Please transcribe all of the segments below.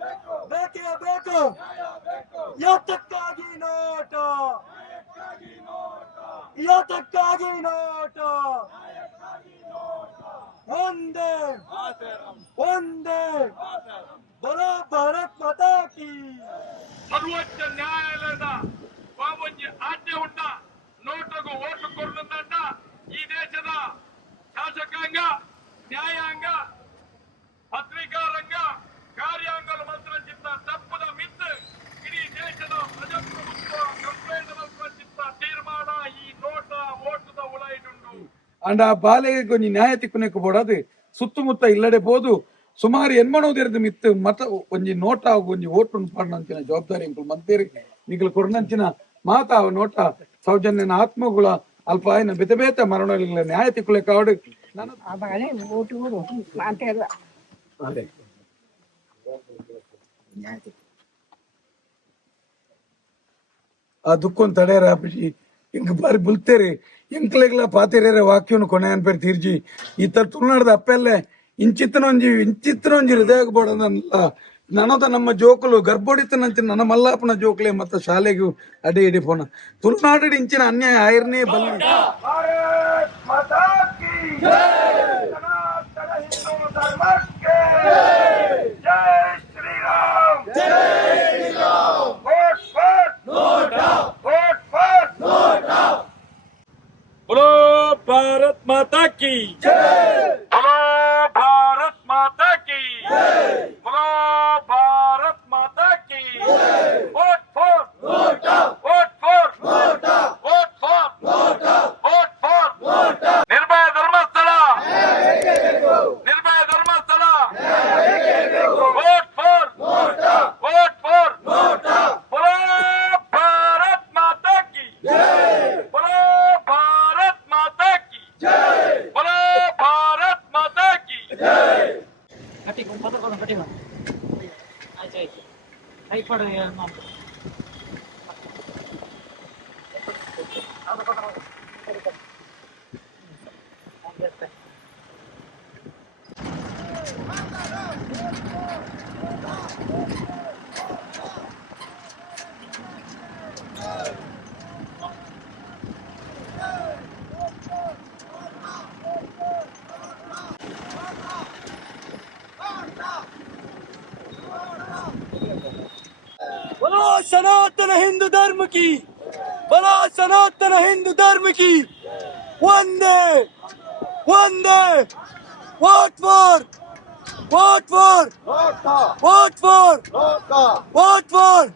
ಬೇಕು ಬೇಕೇ ಬೇಕು ಯಾತಕ್ಕಾಗಿ ನೋಟ ಯಾತಕ್ಕಾಗಿ ನೋಟ ಒಂದೇ ಒಂದೇ ಬರೋ ಭಾರತ್ ಮಾತಾ ಕಿ ಸರ್ವೋಚ್ಚ ನ್ಯಾಯಾಲಯದ ಒಂಜಿ ಆಜ್ಞೆ ಉಂಟ ನೋಟಗೂ ಓಟು ಕೊಡುದಂತ ಈ ದೇಶದ ಶಾಸಕಾಂಗ ನ್ಯಾಯಾಂಗ ಪತ್ರಿಕಾ ರಂಗ ಕಾರ್ಯಾಂಗದ ಮಂತ್ರಿತ ತಪ್ಪದ ಮಿತ್ತು ಇಡೀ ದೇಶದ ಪ್ರಜಾಪ್ರಭುತ್ವ ಕಂಪ್ಲೇಂಟ್ ಮಂತ್ರಿತ ತೀರ್ಮಾನ ಈ ನೋಟ ಓಟದ ಉಳೈದುಂಡು ಅಂಡ ಆ ಬಾಲೆಗೆ ಕೊಂಚ ನ್ಯಾಯ ತಿಕ್ಕುನೆಕ್ಕು ಬೋಡದು ಸುತ್ತಮುತ್ತ ಇಲ್ಲಡೆ ಬೋದು ಸುಮಾರು ಎನ್ಮನೋದಿರದು ಮಿತ್ತು ಮತ ಒಂಜಿ ನೋಟ ಒಂಜಿ ಓಟು ಪಾಡಿನಂಚಿನ ಜವಾಬ್ದಾರಿ ಇಂಕುಲು ಮಂತೇರಿ ನಿಖಲು ಕೊಡನಂಚಿನ ಮಾತ ಅವ ನೋಟ ಸೌಜನ್ಯನ ಆತ್ಮಗುಳ ಅಲ್ಪ ಆಯ್ನ ಬೆತೆ ಬೇತೆ ಮರಣಗಳ ನ್ಯಾಯ ತಿಕ್ಕುಲೆ ಕಾವಡು ಆ ದುಃಖನ್ ತಡೆಯರ ಆಪಿಸಿ ಇಂಕ ಬಾರಿ ಬುಲ್ತೇರಿ ಎಂಕ್ಲೆಗ್ಲ ಪಾತಿರೇರೆ ವಾಕ್ಯವನ್ನು ಕೊನೆ ಅನ್ಪೇರಿ ತೀರ್ಜಿ ಈತ ತುಳುನಾಡದ ಅಪ್ಪೆಲ್ಲೇ ಇಂಚಿತ್ತನೊಂಜಿ ಹೃದಯ ಬೋಡಲ್ಲ ನನದ ನಮ್ಮ ಜೋಕುಲು ಗರ್ಭೊಡಿತನಂಚಿನ ನನ್ನ ಮಲ್ಲಾಪನ ಜೋಕುಲೆ ಮತ್ತ ಶಾಲೆಗೂ ಅಡಿ ಇಡಿ ಪೋನ ತುಳುನಾಡು ಇಂಚಿನ ಅನ್ಯಾಯ ಆಯರ್ನೇ ಬಲ್ಲ बोलो भारत माता की बोलो भारत माता की बोलो भारत माता की vote for vote for vote for निर्भय धर्मस्थಳ निर्भय धर्मस्थಳ वोट फॉर बोलो भारत माता की बोलो भारत माता की बोलो भारत माता की बोलो सनातन हिंदू धर्म की बोलो सनातन हिंदू धर्म की वंदे वंदे vote for vote for vote for vote for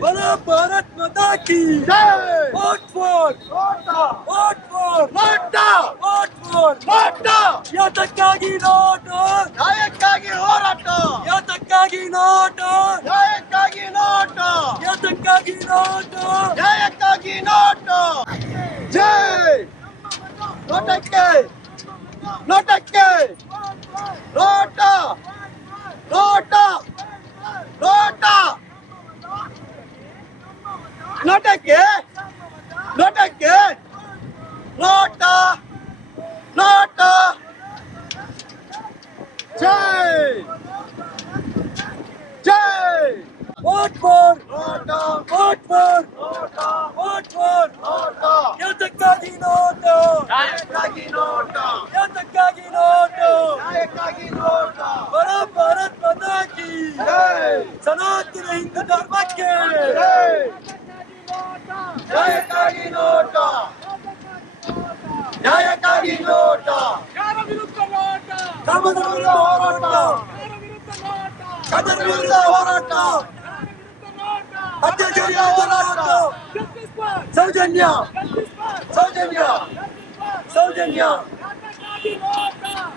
बोलो भारत माता की vote for vote for vote for ಯಾತಕ್ಕಾಗಿ ನೋಟ ನ್ಯಾಯಕ್ಕಾಗಿ ಹೋರಾಟ ಯಾತಕ್ಕಾಗಿ ನೋಟ ನ್ಯಾಯಕ್ಕಾಗಿ ನೋಟ ಯಾತಕ್ಕಾಗಿ ನೋಟ ನ್ಯಾಯಕ್ಕಾಗಿ ನೋಟ ಜೈ ನೋಟಕ್ಕೆ ನೋಟಕ್ಕೆ ನೋಟ ನೋಟ ನೋಟ ನೋಟಕ್ಕೆ ನೋಟಕ್ಕೆ ನೋಟ ನೋಟ ಜೈ ಜೈ ವೋಟ್ ಫಾರ್ ನೋಟ ವೋಟ್ ಫಾರ್ ನೋಟ ವೋಟ್ ಫಾರ್ ನೋಟ ಯಾತಕ್ಕಾಗಿ ನೋಟ ನ್ಯಾಯಕ್ಕಾಗಿ ನೋಟ ಯಾತಕ್ಕಾಗಿ ನೋಟ ನ್ಯಾಯಕ್ಕಾಗಿ ನೋಟ ಬರೋ ಭಾರತ್ ಮಾತಾ ಕಿ ಜೈ ಸನಾತನ ಹಿಂದೂ ಧರ್ಮಕ್ಕೆ ಜೈ ನ್ಯಾಯಕ್ಕಾಗಿ ನೋಟ ನ್ಯಾಯಕ್ಕಾಗಿ ನೋಟ ಯಾರ ವಿರುದ್ಧ ನೋಟ ಕಾಮದ ವಿರುದ್ಧ ಹೋರಾಟ ಕದರ ವಿರುದ್ಧ ಹೋರಾಟ ಅತ್ಯಾಚಾರ ಹೋರಾಟ ಸೌಜನ್ಯ ಸೌಜನ್ಯ ಸೌಜನ್ಯ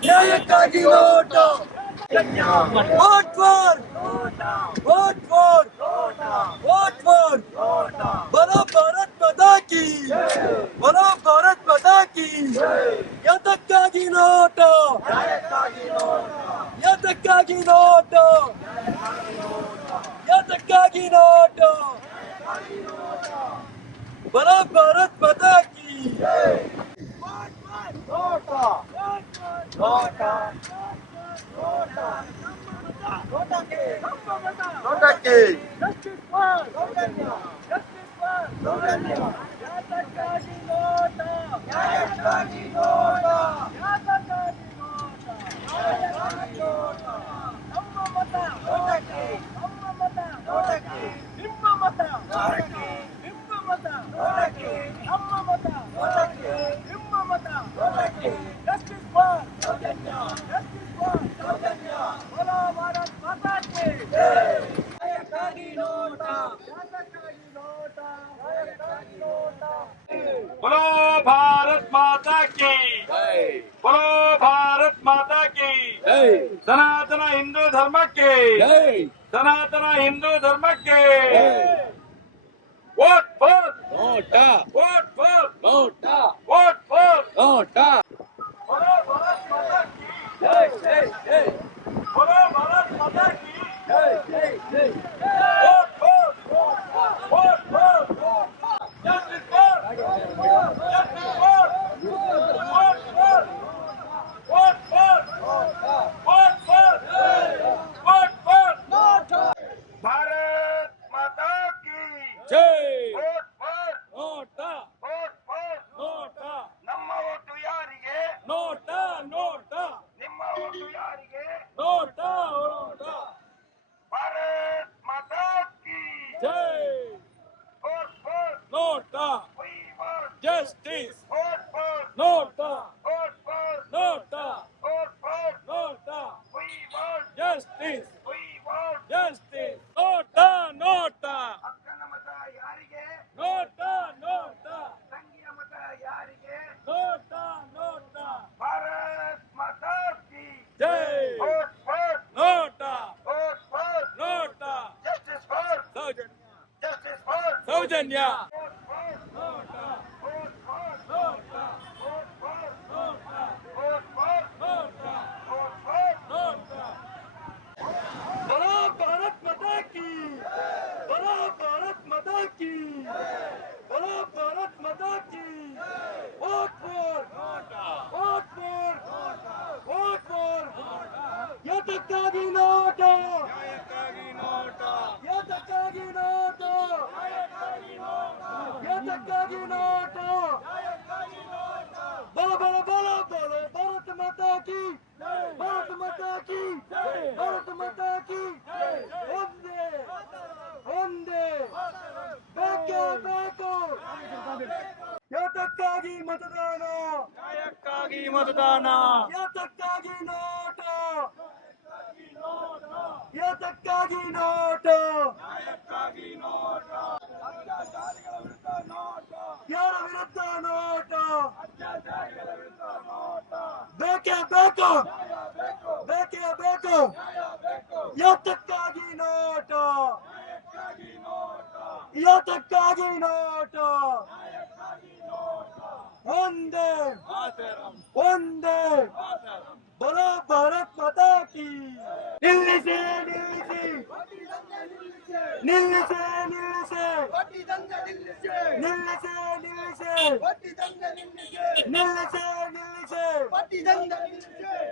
ನ್ಯಾಯಕ್ಕಾಗಿ ನೋಟ vote for vote for vote for ಬರೋ ಭಾರತ್ ಮಾತಾ ಕಿ ಬರೋ ಭಾರತ್ ಮಾತಾ ಕಿ ಯಾತಕ್ಕಾಗಿ ನೋಟ ಯಾತಕ್ಕಾಗಿ ನೋಟ ಯಾತಕ್ಕಾಗಿ ನೋಟು ಬರೋ ಭಾರತ್ ಮಾತಾ ಕಿ ನೋಟಕ್ಕೆ बोलो भारत माता की बोलो भारत माता की सनातन हिंदू धर्म के सनातन हिंदू धर्म के vote for NOTA vote for NOTA vote for NOTA बोलो भारत माता की बोलो भारत माता की vote for vote for justice for justice for vote for vote for vote for vote for Bharat माता की ಜೈ vote for NOTA vote for ನೋಟ ನಮ್ಮ ಓಟು ಯಾರಿಗೆ ನೋಟ ನೋಟ ನಿಮ್ಮ ಓಟು ಯಾರಿಗೆ ನೋಟ ನೋಟ भारत माता की ಜೈ vote for NOTA we want justice vote for NOTA vote for NOTA vote for NOTA we want justice we want justice NOTA NOTA ಅಕ್ಕನ ಮತ ಯಾರಿಗೆ ನೋಟ ನೋಟ ತಂಗಿಯ ಮತ ಯಾರಿಗೆ ನೋಟ ನೋಟ भारत माता की ಜೈ vote for NOTA vote for NOTA justice for Soujanya justice for Soujanya vote for NOTA vote for NOTA vote for NOTA vote for NOTA vote for NOTA ಬರೋ ಭಾರತ್ ಮಾತಾ ಕಿ ಬರೋ ಭಾರತ್ ಮಾತಾ ಕಿ ಬರೋ ಭಾರತ್ ಮಾತಾ ಕಿ vote for vote for vote for ಯಾತಕ್ಕಾಗಿ ನೋಟು ಯಾತಕ್ಕಾಗಿ ನೋಟು ಯಾತಕ್ಕಾಗಿ ನೋಟು ಬರೋ ಬರೋ ಬರೋ ಬರೋ ಭಾರತ್ ಮಾತಾ ಕಿ ಭಾರತ್ ಮಾತಾ ಕಿ ಭಾರತ್ ಮಾತಾ ಕಿ ಒಂದೇ ಒಂದೇ ಬೇಕೇ ಬೇಕು ಯಾತಕ್ಕಾಗಿ ಮತದಾನ ನ್ಯಾಯಕ್ಕಾಗಿ ಮತದಾನ ಯಾತಕ್ಕಾಗಿ ನೋಟು ಯಾತಕ್ಕಾಗಿ ನೋಟು ಯಾರ ವಿರುದ್ಧ ನೋಟು ಬೇಕೇ ಬೇಕು ಬೇಕೇ ಬೇಕು ಯಾತಕ್ಕಾಗಿ ನೋಟು ಯಾತಕ್ಕಾಗಿ ನೋಟು ಒಂದೇ ಒಂದೇ ಬರೋ ಭಾರತ್ ಮಾತಾ ಕಿ ನಿಲ್ಲಿಸಿ ನಿಲ್ಲಿಸಿ ನಿಲ್ಲಿಸಿ ನಿಲ್ಲಿಸಿ ನಿಲ್ಲಿಸಿ ನಿಲ್ಲಿಸಿ ನಿಲ್ಲಿಸಿ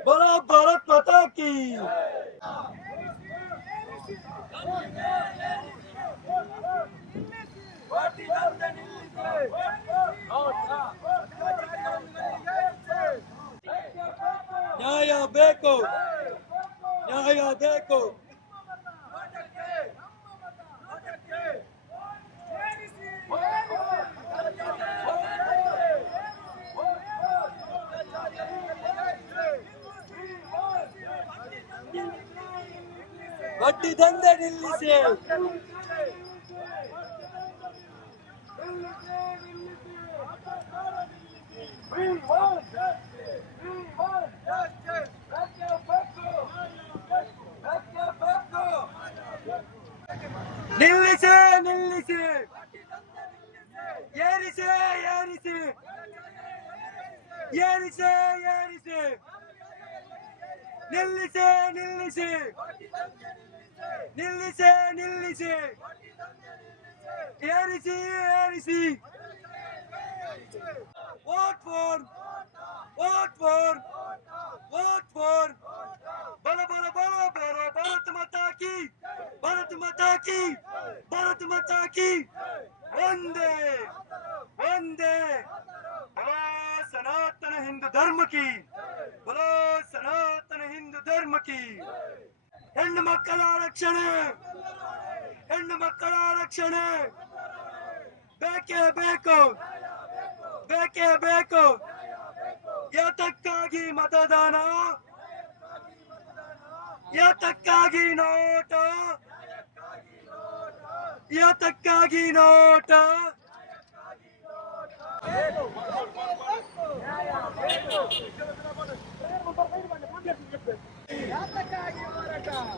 ಬರೋ ಭಾರತ್ ಮಾತಾ ಕಿ ನ್ಯಾಯ ಬೇಕು ನ್ಯಾಯ ಬೇಕು ಬಡ್ಡಿ ದಂಧೆ ನಿಲ್ಲಿಸಿ ನಿಲ್ಲಿಸಿ ನಿಲ್ಲಿಸಿ ಏರಿಸಿ ಏರಿಸಿ ಏರಿಸಿ ಏರಿಸಿ ನಿಲ್ಲಿಸಿ ನಿಲ್ಲಿಸಿ ನಿಲ್ಲಿಸಿ ನಿಲ್ಲಿಸಿ ಏರಿಸಿ ಏರಿಸಿ ವೋಟ್ ಫಾರ್ ಬಲ ಬಲ ಬಲ ಬಲ ಭಾರತ್ ಮಾತಾ ಕಿ ಭಾರತ್ ಮಾತಾ ಕಿ ಭಾರತ್ ಮಾತಾ ಕಿ ವಂದೇ ವಂದೇ बोलो सनातन हिंदू धर्म की बोलो सनातन हिंदू धर्म की ಹೆಣ್ಣು ಮಕ್ಕಳ ರಕ್ಷಣೆ ಹೆಣ್ಣು ಮಕ್ಕಳ ರಕ್ಷಣೆ ಬೇಕೇ ಬೇಕು ಬೇಕೇ ಬೇಕು ಯಾತಕ್ಕಾಗಿ ಮತದಾನ ಯಾತಕ್ಕಾಗಿ ನೋಟ ಯಾತಕ್ಕಾಗಿ ನೋಟ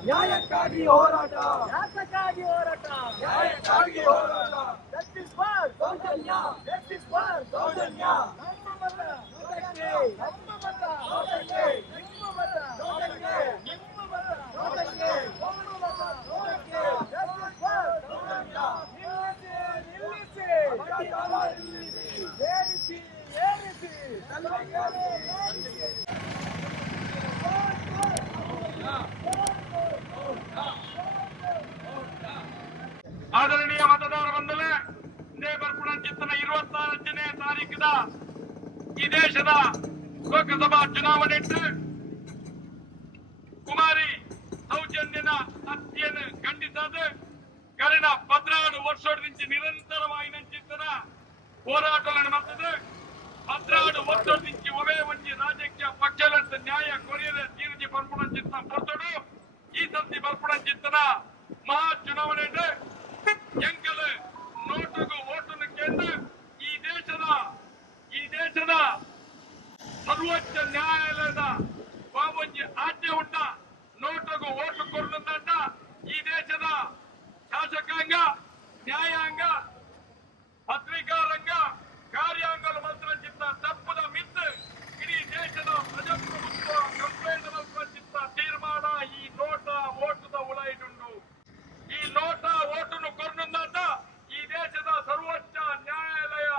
ನ್ಯಾಯಕ್ಕಾಗಿ ಹೋರಾಟ ನ್ಯಾಯಕ್ಕಾಗಿ ಹೋರಾಟ ನ್ಯಾಯಕ್ಕಾಗಿ ಹೋರಾಟ justice for Soujanya justice for Soujanya ನಮ್ಮ ಮತ ನೋಟಕ್ಕೆ ನಮ್ಮ ಮತ ನೋಟಕ್ಕೆ ನಿಮ್ಮ ಮತ ನೋಟಕ್ಕೆ ನಿಮ್ಮ ಮತ ನೋಟಕ್ಕೆ ನಮ್ಮ ಮತ ನೋಟಕ್ಕೆ ಜಸ್ಟಿಸ್ ಫಾರ್ ಸೌಜನ್ಯ ನಿಲ್ಲಿಸಿ ನಿಲ್ಲಿಸಿ ಏರಿಸಿ ಏರಿಸಿ ಆದರಣೀಯ ಮತದಾರ ಬಂಧುಗಳೇ, ಇದೇ ಬರ್ಪುಣಂಚಿತ್ತನ 26ನೇ ತಾರೀಕಿನ ಈ ದೇಶದ ಲೋಕಸಭಾ ಚುನಾವಣೆ ಕುಮಾರಿ ಸೌಜನ್ಯನ ಹತ್ಯೆಯನ್ನು ಖಂಡಿಸದು ಕರೆನ 16 ವರ್ಷದ నుంచి నిరంతరమైన చిత్తన పోరాటాలను మద్దతు 16 ವರ್ಷದ నుంచి ఒకే వంటి రాజకీయ పక్షాలంత న్యాయ కొరియర్ తీర్చి ಬರ್ಪುಣం చిత్తన పొత్తడు ಈ ಸರ್ತಿ ಬರ್ಪುಣಂ ಚಿತ್ತನ ಮಹಾ ಚುನಾವಣೆ ಎಂಕಲ ನೋಟು ಓಟನ್ನು ಕೇಂದ್ರ ಈ ದೇಶದ ಸರ್ವೋಚ್ಚ ನ್ಯಾಯಾಲಯದ ಒಂಜಿ ಆಜ್ಞೆ ಉಂಟ ನೋಟು ಓಟು ಕೊಡುದಂತ ಈ ದೇಶದ ಶಾಸಕಾಂಗ ನ್ಯಾಯಾಂಗ ಪತ್ರಿಕಾ ರಂಗ ಕಾರ್ಯಾಂಗದ ಮಾತ್ರ ಚಿತ್ತ ತಪ್ಪದ ಮಿತ್ತು ಇಡೀ ದೇಶದ ಪ್ರಜಾಪ್ರಭುತ್ವ ಕಂಪ್ಲೇಂಟ್ ಚಿತ್ತ ತೀರ್ಮಾನ ಈ ನೋಟ ಓಟದ ಉಳ ಇಡುಂಡು ಈ ನೋಟ ಓಟನ್ನು ಕೊರ್ನುಂದಾಟ ಈ ದೇಶದ ಸರ್ವೋಚ್ಚ ನ್ಯಾಯಾಲಯ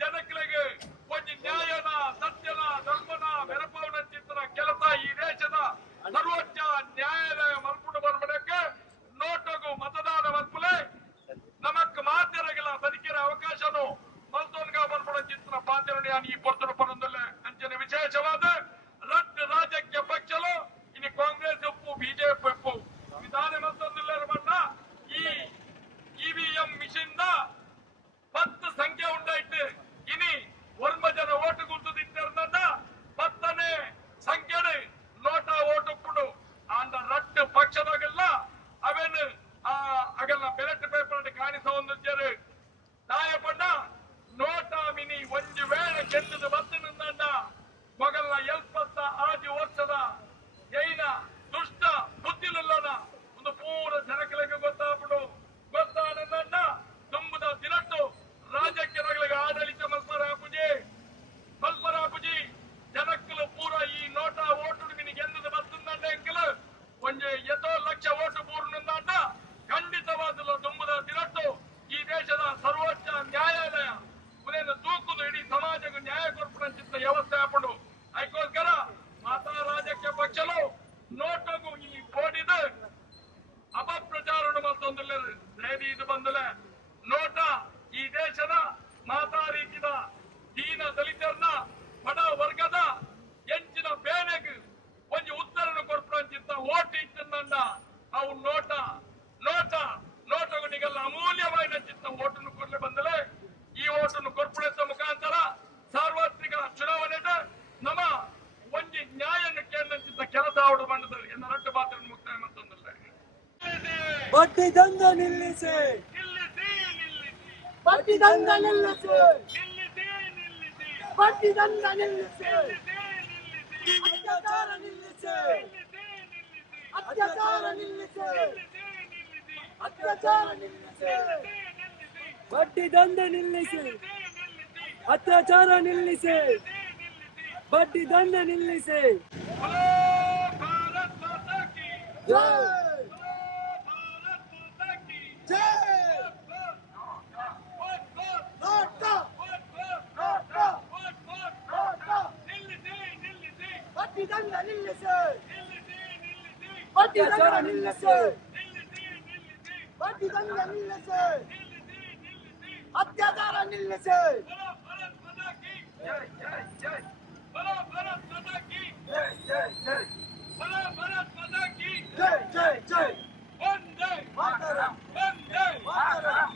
ಜನಗಳಿಗೆ ಒಂದು ನ್ಯಾಯನ ಸತ್ಯನ ಧರ್ಮನ ಮೆರಪವನ ಚಿತ್ತನ ಕೆಲಸ ಈ ದೇಶದ ಸರ್ವೋಚ್ಚ ನ್ಯಾಯಾಲಯ ಮಲ್ಪುಡು ಬರ್ಬಡಕ್ಕೆ ನೋಟಗೂ ಮತದಾನ ಮಲ್ಪುಲೆ ನಮಕ್ ಮಾಧ್ಯರಗಳ ಬದುಕಿನ ಅವಕಾಶನು ಮಲ್ತೋನ್ಗ ಬರ್ಬಡ ಚಿತ್ತನ ಪಾತ್ರನೆ ಈ ಪೊರ್ತರು ಪರಂದಲ್ಲ ಅಂಚನೆ ವಿಶೇಷವಾದ ರಟ್ಟು ರಾಜಕೀಯ ಪಕ್ಷಲು ಇನ್ನು ಕಾಂಗ್ರೆಸ್ ಉಪ್ಪು ಬಿಜೆಪಿ ಉಪ್ಪು ವಿಧಾನ ಮತ್ತೊಂದಿಲ್ಲ ಬಣ್ಣ ಈ ಇವಿಎಂ ಮಿಷಿನ್ 10 ಸಂಖ್ಯೆ ಉಂಟಾಯ್ತು ಇನಿ 1 ಜನ ಓಟು ಗುರ್ತದಿಟ್ಟಿರ್ದ 10ನೇ ಸಂಖ್ಯೆ ನೋಟ ಓಟು ಕೊಡು ಅಂದ ರಟ್ಟು ಪಕ್ಷದಾಗೆಲ್ಲ ಅವೇನು ಅಗಲ್ಲ ಬೆಲೆಟ್ ಪೇಪರ್ ಕಾಣಿಸ ಒಂದು ಜರು ನಾಯ ಪಣ್ಣ ನೋಟ ಮಿನಿ ಒಂದು ವೇಳೆ ಗೆಲ್ಲದ ಬತ್ತನಿಂದ ಮೊಗಲ್ನ 76 ವರ್ಷದ ಜೈನ ದುಷ್ಟ ಬುದ್ಧಿಲಲ್ಲನ ಒಂದು ಪೂರ ಜನಗಳಿಗೆ ಗೊತ್ತಾಗ್ಬಿಡು ಗೊತ್ತಾನಂದ ತುಂಬದ ದಿನಟ್ಟು ರಾಜಕೀಯಗಳಿಗೆ ಆಡಳಿತ ಮಲ್ಪರಾಪುಜಿ ಜನಕ್ಕಲು ಪೂರ ಈ ನೋಟ ಓಟು ಮಿನಿ ಗೆಲ್ಲದ ಬತ್ತಂದ ಎಂಕಲು ಒಂದು ಎಷ್ಟೋ ಲಕ್ಷ ಓಟು ಪೂರ್ಣಂದ ಖಂಡಿತವಾದಲ್ಲ ತುಂಬದ ದಿನಟ್ಟು ಈ ದೇಶದ ಸರ್ವೋಚ್ಚ ನ್ಯಾಯಾಲಯ ಉನೇನು ತೂಕುದು ಇಡೀ ಸಮಾಜಕ್ಕೆ ನ್ಯಾಯ ಕೊಡ್ಪಡಂಚಿತ್ತ ವ್ಯವಸ್ಥೆ ಹಾಕೊಂಡು ಅದಕ್ಕೋಸ್ಕರ ಮಾತಾ ರಾಜಕೀಯ ಪಕ್ಷಲು ನೋಟಗೂ ಈ ಓಡಿದ ಅಪಪ್ರಚಾರ ಮತ್ತೊಂದಿಲ್ಲ ಇದು ಬಂದಲೆ ನೋಟ ಈ ದೇಶದ ಮಾತಾ ರೀತಿದ ದೀನ ದಲಿತರನ್ನ ಬಡ ವರ್ಗದ ಹೆಂಚಿನ ಬೇನೆಗೆ ಒಂದು ಉತ್ತರನ ಕೊಡ್ಪಡಂಚಿತ್ತ ಓಟ್ ಇತ್ತಂದ ಅವು ನೋಟ ನೋಟಗಳಿಗೆಲ್ಲ ಅಮೂಲ್ಯವಾದ ಚಿತ್ತ ಓಟನ್ನು ಕೊಡ್ಲೆ ಬಂದಲೆ ಈ ಓಟನ್ನು ಕೊಡ್ಪಡೆತ್ತ ಮುಖಾಂತರ ಸಾರ್ವತ್ರಿಕ ಚುನಾವಣೆ ನಮ್ಮ ಒಂದು ನ್ಯಾಯವನ್ನು ಕೇಂದ್ರಿಸಿದ್ದ ಕೆಲಸ ಅವಡು ಬಂದದ್ದು ಎನ್ನ ರಟ್ಟು ಪಾತ್ರ ಮುಕ್ತಾಯ ಮತ್ತೊಂದಿಲ್ಲ ಬಡ್ಡಿ ದಂಧ ನಿಲ್ಲಿಸಿ ನಿಲ್ಲಿಸಿ ಬಡ್ಡಿ ದಂಧ ನಿಲ್ಲಿಸಿ ಬಡ್ಡಿ ದಂಧ ನಿಲ್ಲಿಸಿ ಅತ್ಯಾಚಾರ ನಿಲ್ಲಿಸಿ ಅತ್ಯಾಚಾರ ನಿಲ್ಲಿಸಿ ಅತ್ಯಾಚಾರ ನಿಲ್ಲಿಸಿ ಬಡ್ಡಿ ದಂಧ ನಿಲ್ಲಿಸಿ ಅತ್ಯಾಚಾರ ನಿಲ್ಲಿಸಿ ಬಡ್ಡಿ ದಂಧ ನಿಲ್ಲಿಸಿ ಭಾರತ್ ಅತ್ಯಾಚಾರ ನಿಲ್ಲಿಸಿ, ಬಡ್ಡಿದಂಗ ನಿಲ್ಲಿಸಿ, ಅತ್ಯಾಚಾರ ನಿಲ್ಲಿಸಿ. ಜೈ ಜೈ ಜೈ ಮಾತರಂ, ಮಾತರಂ,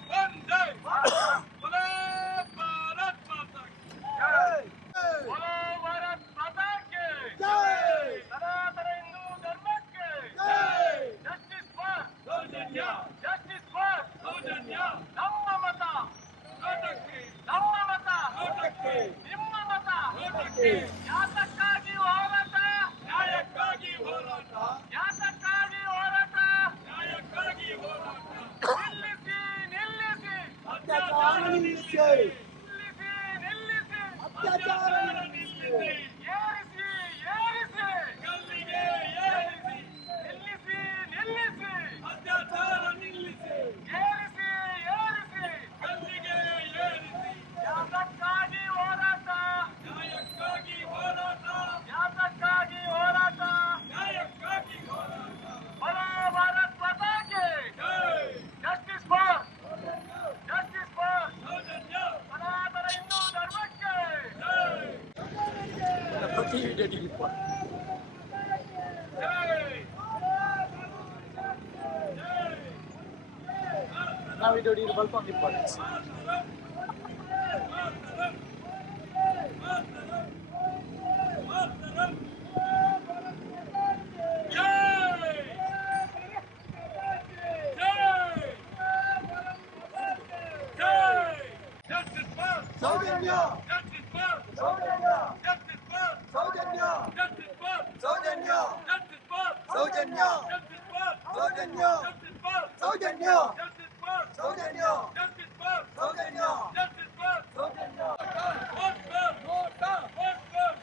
ಯಾತಕ್ಕಾಗಿ ಹೋರಾಟ, ನ್ಯಾಯಕ್ಕಾಗಿ ಹೋರಾಟ, ಯಾತಕ್ಕಾಗಿ ಹೋರಾಟ, ನ್ಯಾಯಕ್ಕಾಗಿ ಹೋರಾಟ. ನಿಲ್ಲಿಸಿ ನಿಲ್ಲಿಸಿ ಅತ್ಯಾಚಾರ ನಿಲ್ಲಿಸಿ, ನಿಲ್ಲಿಸಿ ನಿಲ್ಲಿಸಿ ಅತ್ಯಾಚಾರ ನಿಲ್ಲಿಸಿ. ಏರಿಸಿ ಏರಿಸಿ ಗಲ್ಲಿಗೆ ಏರಿಸಿ. ನಿಲ್ಲಿಸಿ ನಿಲ್ಲಿಸಿ ಅತ್ಯಾಚಾರ ನಿಲ್ಲಿಸಿ. ಏರಿಸಿ ಏರಿಸಿ ಗಲ್ಲಿಗೆ ಏರಿಸಿ. ಯಾತಕ್ಕಾಗಿ ಹೋರಾಟ, ನ್ಯಾಯಕ್ಕಾಗಿ ಹೋರಾಟ, ಯಾತಕ್ಕಾಗಿ ಹೋರಾಟ, ನ್ಯಾಯಕ್ಕಾಗಿ ಹೋರಾಟ. ಬರೋ ಭಾರತ್ ಮಾತಾ ಕಿ ಜೈ. Justice for Soujanya. ಸನಾತನ ಹಿಂದೂ ಧರ್ಮಕ್ಕೆ ಜೈ. ಸೌಜನ್ಯ, ಸೌಜನ್ಯ, ಸೌಜನ್ಯ, ಸೌಜನ್ಯ, ಸೌಜನ್ಯ, ಸೌಜನ್ಯ, ಸೌಜನ್ಯ, ಸೌಜನ್ಯ, ಸೌಜನ್ಯ,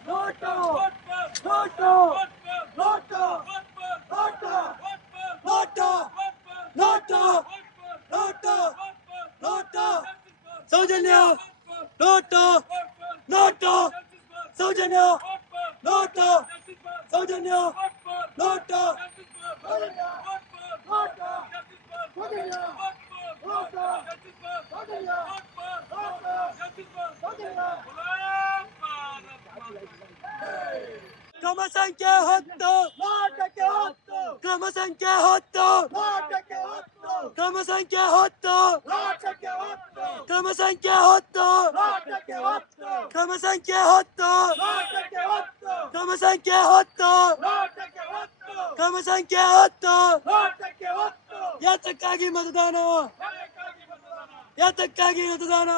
ನೋಟು, ನೋಟು, ನೋಟು, ನೋಟು, ನೋಟು, ನೋಟು, ನೋಟು, ನೋಟು, ಸೌಜನ್ಯ, ನೋಟು, ನೋಟು, ಸೌಜನ್ಯ, ನೋಟು, ಸೌಜನ್ಯ, ನೋಟು, ಸೌಜನ್ಯ, ನೋಟು, ಸೌಜನ್ಯ, ನೋಟು, ಸೌಜನ್ಯ, ಸೌಜನ್ಯ. ಕ್ರಮ ಸಂಖ್ಯೆ 10, ನಾಟಕ್ಕೆ 10, ಕ್ರಮ ಸಂಖ್ಯೆ 10, ನಾಟಕ್ಕೆ 10, ಕ್ರಮ ಸಂಖ್ಯೆ 10, ನಾಟಕ್ಕೆ 10, ಕ್ರಮ ಸಂಖ್ಯೆ 10, ನಾಟಕ್ಕೆ 10, ಕ್ರಮ ಸಂಖ್ಯೆ 10, ನಾಟಕ್ಕೆ 10, ಕ್ರಮ ಸಂಖ್ಯೆ 10, ನಾಟಕ್ಕೆ 10, ಕ್ರಮ ಸಂಖ್ಯೆ 10, ನಾಟಕ್ಕೆ 10. ಯಾತಕ್ಕಾಗಿ ಮತದಾನ, ಯಾತಕ್ಕಾಗಿ ಮತದಾನ,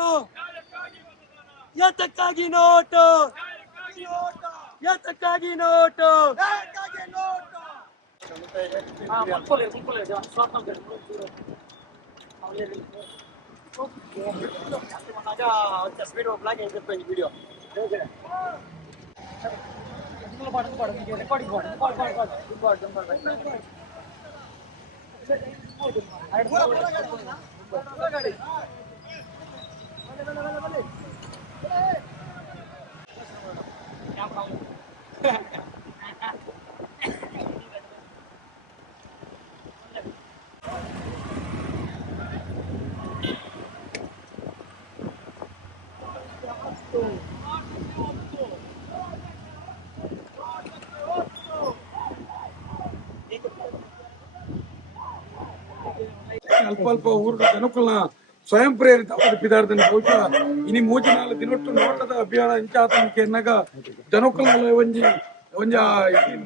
ಯಾತಕ್ಕಾಗಿ ನೋಟು, ಯಾತಕ್ಕಾಗಿ ನೋಟು, ಯಾತಕ್ಕಾಗಿ ನೋಟು. అల్ప ఊరు జనకుల స్వయం ప్రేరిత పిదార్థని ಬಹುಶಃ ಇನಿ 3-4 ದಿನೊಟ್ಟು ನೋಟದ ಅಭಿಯಾನ ಇಂಚಾತನಿಗೆ ಎನ್ನಗ ಜನಕುಲ ಒಂಜಿ ಒಂಜ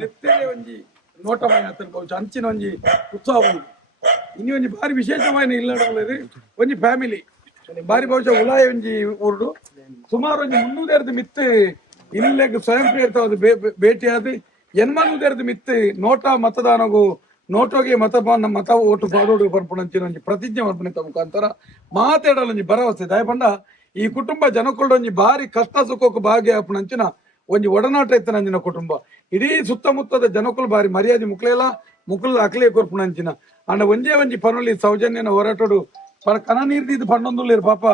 ನೆತ್ತೇಲೆ ಒಂಜಿ ನೋಟಮಯ ಆತನ ಬಹುಶಃ ಅಂಚಿನ ಒಂಜಿ ಉತ್ಸಾಹ ಇನಿ ಒಂಜಿ ಬಾರಿ ವಿಶೇಷమైన ಇಲ್ಲಡವಲೇರಿ ಒಂಜಿ ಫ್ಯಾಮಿಲಿ ಬಾರಿ ಬಹುಶಃ ಉಲಾಯ ಒಂಜಿ ಊರುಡು ಸುಮಾರು ಒಂಜಿ 300 ಮಿತ್ತು ಇಲ್ಲೆಗ್ ಸ್ವಯಂ ಪ್ರೇರಿತವಾದ ಭೇಟಿಯಾದ 80 ಮಿತ್ತು ನೋಟ ಮತದಾನಗೂ ನೋಟೋಗೆ ಮತ ಓಟು ಪಾಡೋಡು ಬರ್ಪುಣಂಚಿನ ಒಂಜಿ ಪ್ರತಿಜ್ಞೆ ಬರ್ಪುಣಿತ ಮುಖಾಂತರ ಮಾತಾಡಲೊಂಜಿ ಭರವಸೆ ದಯಪಂಡ ಈ ಕುಟುಂಬ ಜನಕೊಳ್ಳೊಂಜಿ ಬಾರಿ ಕಷ್ಟ ಸುಖಕ್ಕೂ ಭಾಗಿಯಾಪುಣಂಚಿನ ಒಂಜಿ ಒಡನಾಟ ಇತ್ತನಂಚಿನ ಕುಟುಂಬ ಇಡೀ ಸುತ್ತಮುತ್ತದ ಜನಕ್ಕಳು ಬಾರಿ ಮರ್ಯಾದೆ ಮುಕ್ಲೇಲ ಮುಕುಲ್ ಅಕ್ಲೇ ಕೊರ್ಪುಣಂಚಿನ ಅಂಡ ಒಂಜಿ ಪನೊಲಿ ಸೌಜನ್ಯನ ಹೋರಾಟೋಡು ಪರ ಕನ ನೀರ್ದಿದ್ದು ಪಂಡೊಂದುಲ್ಲೇರು ಪಾಪ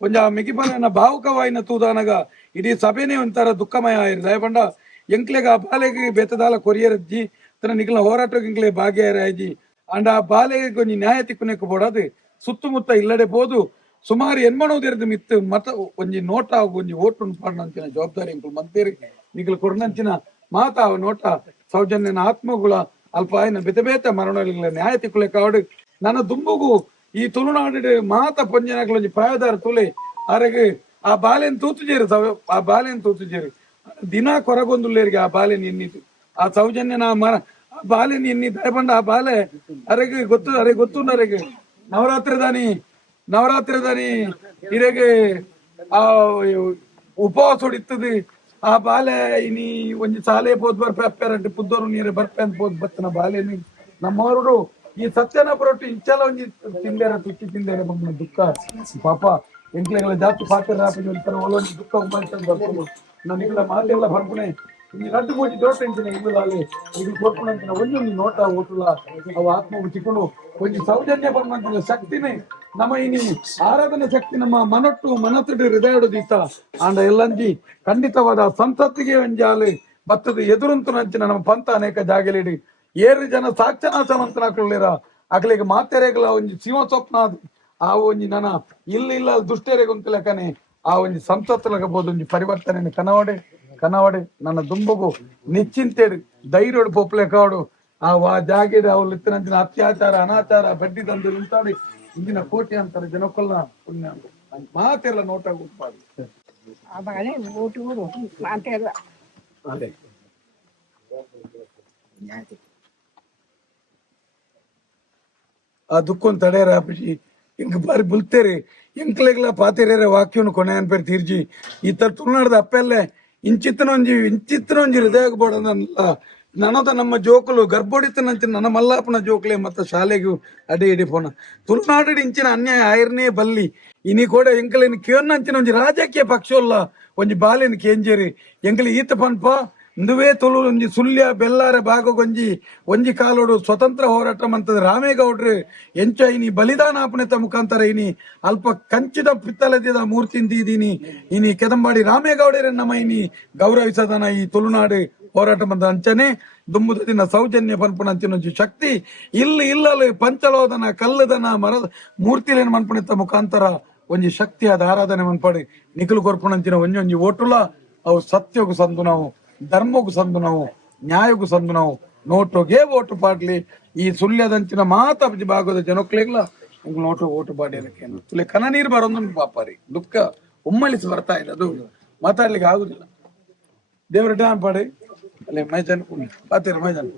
ಒಂಜ ಮಿಗಿಪನ ಭಾವುಕವಾಯಿನ ತೂದಾನಗ ಇಡೀ ಸಭೆನೇ ಒಂಥರ ದುಃಖಮಯ ಆಯಿರು ದಯಪಂಡ ಎಂಕ್ಲೆಗ ಆ ಬಾಲೆಗೆ ಬೆತ್ತದಾಲ ಕೊರಿಯರಜ್ಜಿ ತನ್ನ ನಿಖಲ ಹೋರಾಟಕ್ಕೆ ಇಂಕ್ಲೆ ಭಾಗಿಯಾರಾಯ್ಜಿ ಅಂಡ ಆ ಬಾಲೆಗೆ ಕೊಂಚ ನ್ಯಾಯ ತಿಕ್ಕುನೆಕ್ಕು ಬೋಡದು ಸುತ್ತಮುತ್ತ ಇಲ್ಲಡೆ ಬೋದು ಸುಮಾರು ಎನ್ಮಣೋದಿರದು ಮಿತ್ತು ಮತ ಒಂಜಿ ನೋಟ ಒಂಜಿ ಓಟು ಪಂಡಂಚಿನ ಜವಾಬ್ದಾರಿ ಇಂಕುಲು ಮಂತೇರಿ ನಿಖಲು ಕೊರ್ನಂಚಿನ ಮಾತಾ ನೋಟ ಸೌಜನ್ಯನ ಆತ್ಮಗುಳ ಅಲ್ಪ ಆಯ್ನ ಬೇತ ಮರಣಗಳ ನ್ಯಾಯ ತಿಕ್ಕುಲೆ ಕಾವಡು ನನ್ನ ದುಂಬುಗು ಈ ತುಳುನಾಡು ಮಾತ ಪೊಂಜನಗಳೊಂಜಿ ಪಾಯದಾರ ತುಲೆ ಅರೆಗೆ ಆ ಬಾಲೆನ್ ತೂತುಜೇರು ದಿನ ಕೊರಗೊಂದುಲ್ಲೇರಿಗೆ ಆ ಬಾಲೆನ್ ಎನ್ನಿತು ಆ ಸೌಜನ್ಯನ ಆ ಬಾಲೆನ್ ಎನ್ನಿ ದಯಪಂಡ ಆ ಬಾಲೆ ಅರೆಗೆ ಗೊತ್ತು ಅರೆಗೆ ನವರಾತ್ರಿ ದಾನಿ ಇರೆಗೆ ಆ ಉಪವಾಸ ಹೊಡಿತದೆ ಆ ಬಾಲೆ ಇನಿ ಒಂಜಿ ಸಾಲೆ ಪೋದ್ ಬರ್ಪೆ ಅಪ್ಪೆರಟ್ಟು ಪುದ್ದೂರು ನೀರು ಬರ್ಪೆ ಅಂತ ಪೋದ್ ಬತ್ತನ ಬಾಲೆನಿ ನಮ್ಮವರು ಈ ಸತ್ಯನ ಪರೊಟ್ಟು ಇಂಚಲ ಒಂಜಿ ತಿಂದೇರ ತುಚ್ಚಿ ತಿಂದೇರ ಬಂದ ದುಃಖ ಪಾಪ ಎಂಕ್ಲೆಗಳ ಜಾಸ್ತಿ ಪಾತ್ರ ಹಾಪಿದ ಒಂಥರ ಒಳ್ಳೊಂದು ದುಃಖ ಉಂಬಾಯ್ತು ಬರ್ಬೋದು ನಾನು ಇಲ್ಲ ಮಾತೆಲ್ಲ ಬರ್ಪುಣೆ ಇನ್ನು ರಡ್ಡು ಮೂಜಿ ದೋಟ ಇಂಚಿನ ಇಲ್ಲದಾಲೆ ಇದು ಕೊರ್ಪುಣಂಚಿನ ಒಂಜೊಂದು ನೋಟ ಓಟುಲ ಅವ ಆತ್ಮವು ಚಿಕ್ಕನು ಒಂಜಿ ಸೌಜನ್ಯ ಬಂದಂಚಿನ ಶಕ್ತಿನೇ ನಮ್ಮ ಇನಿ ಆರಾಧನೆ ಶಕ್ತಿ ನಮ್ಮ ಮನತುಡು ಹೃದಯಡು ದೀತ ಆಂಡ ಎಲ್ಲಂಜಿ ಖಂಡಿತವಾದ ಸಂಸತ್ತಿಗೆ ಒಂಜಾಲೆ ಬತ್ತದ ಎದುರುಂತು ನಂಚಿನ ನಮ್ಮ ಪಂಥ ಅನೇಕ ಜಾಗಲಿಡಿ ಏರು ಜನ ಸಾಕ್ಷನಾಸವಂತನಾಕೊಳ್ಳಿರ ಅಕಲಿಗೆ ಮಾತೆರೆಗಳ ಒಂಜಿ ಶಿವ ಸ್ವಪ್ನ ಆ ಒಂಜಿ ನನ್ನ ಇಲ್ಲ ದುಷ್ಟೇರೆಗೊಂತ ಲೆಕ್ಕನೆ ಆ ಒಂಜಿ ಸಂಸತ್ತಲಾಗಬಹುದು ಒಂಜಿ ಪರಿವರ್ತನೆ ಕನವಡೆ ನನ್ನ ದುಂಬುಗು ನಿಶ್ಚಿಂತೆಡು ಧೈರ್ಯಡು ಪೊಪ್ಪಲೆ ಕಾವಡು ಆ ಜಾಗೆಡ್ ಅವ್ರು ಇತ್ತಿನಂಚಿನ ಅತ್ಯಾಚಾರ ಅನಾಚಾರ ಬಡ್ಡಿ ದಂದು ನಿಂತಾಡಿ ಇಂದಿನ ಕೋಟಿ ಅಂತಾರೆ ಜನಕ್ಕೆಲ್ಲ ಪುಣ್ಯ ಮಾತೆಲ್ಲ ನೋಟ ಉತ್ಪಾದಿ ಅದೇ ಆ ದುಃಖನ್ ತಡೆಯರ ಆಪಿಸಿ ಇಂಕ ಬಾರಿ ಬುಲ್ತೇರಿ ಎಂಕ್ಲೆಗ್ಲ ಪಾತೆರೇರ ವಾಕ್ಯವನ್ನು ಕೊನೆ ಅನ್ಪೇರಿ ತೀರ್ಜಿ ಈ ತರ ತುಳುನಾಡದ ಅಪ್ಪೆಲ್ಲೇ ಇಂಚಿತ್ತನೊಂಜಿ ಹೃದಯ ಬೋಡಲ್ಲ ನನದ ನಮ್ಮ ಜೋಕುಲು ಗರ್ಭೋಡಿತನಂಚ ನನ್ನ ಮಲ್ಲಾಪನ ಜೋಕ್ಲೆ ಮತ್ತೆ ಶಾಲೆಗೂ ಅಡಿ ಪೋನ ತುಳುನಾಡು ಇಂಚಿನ ಅನ್ಯಾಯ ಆಯರ್ನೇ ಬಲ್ಲಿ ಇನಿ ಕೂಡ ಎಂಕಲೇನು ಕೇವನ್ನಂಚಿನ ಒಂಜಿ ರಾಜಕೀಯ ಪಕ್ಷವಲ್ಲ ಒಂಜಿ ಬಾಲೆನ್ ಕೇಂಜೇರಿ ಎಂಕಲಿ ಈತ ಪನ್ಪ ಇಂದುವೇ ತುಳು ಒಂಜಿ ಸುಳ್ಯ ಬೆಲ್ಲಾರ ಭಾಗಗೊಂಜಿ ಒಂಜಿ ಕಾಲೋಡು ಸ್ವತಂತ್ರ ಹೋರಾಟ ಮಂತದ ರಾಮೇಗೌಡ್ರು ಎಂಚ ಇನಿ ಬಲಿದಾನ ಆಪನೆತ ಮುಖಾಂತರ ಇನಿ ಅಲ್ಪ ಕಂಚಿದ ಪಿತ್ತಲದ ಮೂರ್ತಿ ದೀದಿನಿ ಇನಿ ಕೆದಂಬಾಡಿ ರಾಮೇಗೌಡರ ನಮ್ಮ ಇನಿ ಗೌರವಿಸದನ ಈ ತುಳುನಾಡು ಹೋರಾಟ ಮಂತ ಅಂಚನೆ ದುಂಬುದ ದಿನ ಸೌಜನ್ಯ ಪನ್ಪುನಂಚಿನೊಂಜಿ ಶಕ್ತಿ ಇಲ್ಲಲ್ಲಿ ಪಂಚಲೋದನ ಕಲ್ಲದನ ಮರದ ಮೂರ್ತಿಲೇನು ಮನ್ಪುಣಿತ ಮುಖಾಂತರ ಒಂಜಿ ಶಕ್ತಿಯಾದ ಆರಾಧನೆ ಮನ್ಪಡಿ ನಿಖಲು ಕೊರ್ಪುಣಂಚಿನ ಒಂಜೊಂಜಿ ಓಟುಲ ಅವು ಸತ್ಯಗೂ ಸಂದು ನಾವು ಧರ್ಮಗೂ ಸಂದು ನಾವು ನ್ಯಾಯಗೂ ಸಂದು ನಾವು ನೋಟೋಗೆ ಓಟು ಪಾಡ್ಲಿ ಈ ಸುಳ್ಯದಂಚಿನ ಮಾತಾಪಿ ಭಾಗದ ಜನಕ್ಲೆಗ್ಲ ನೋಟು ಓಟು ಪಾಡಿ ಕನ ನೀರು ಬರೋದು ಪಾಪಾರಿ ದುಃಖ ಉಮ್ಮಳಿಸಿ ಬರ್ತಾ ಇದೆ ಅದು ಮಾತಾಡ್ಲಿಕ್ಕೆ ಆಗುದಿಲ್ಲ ದೇವರ ಡ್ಯಾನ್ ಪಾಡಿ ಅಲ್ಲೇ ಮೈಜನ್ ಪಾತೀರ ಮೈಜನ್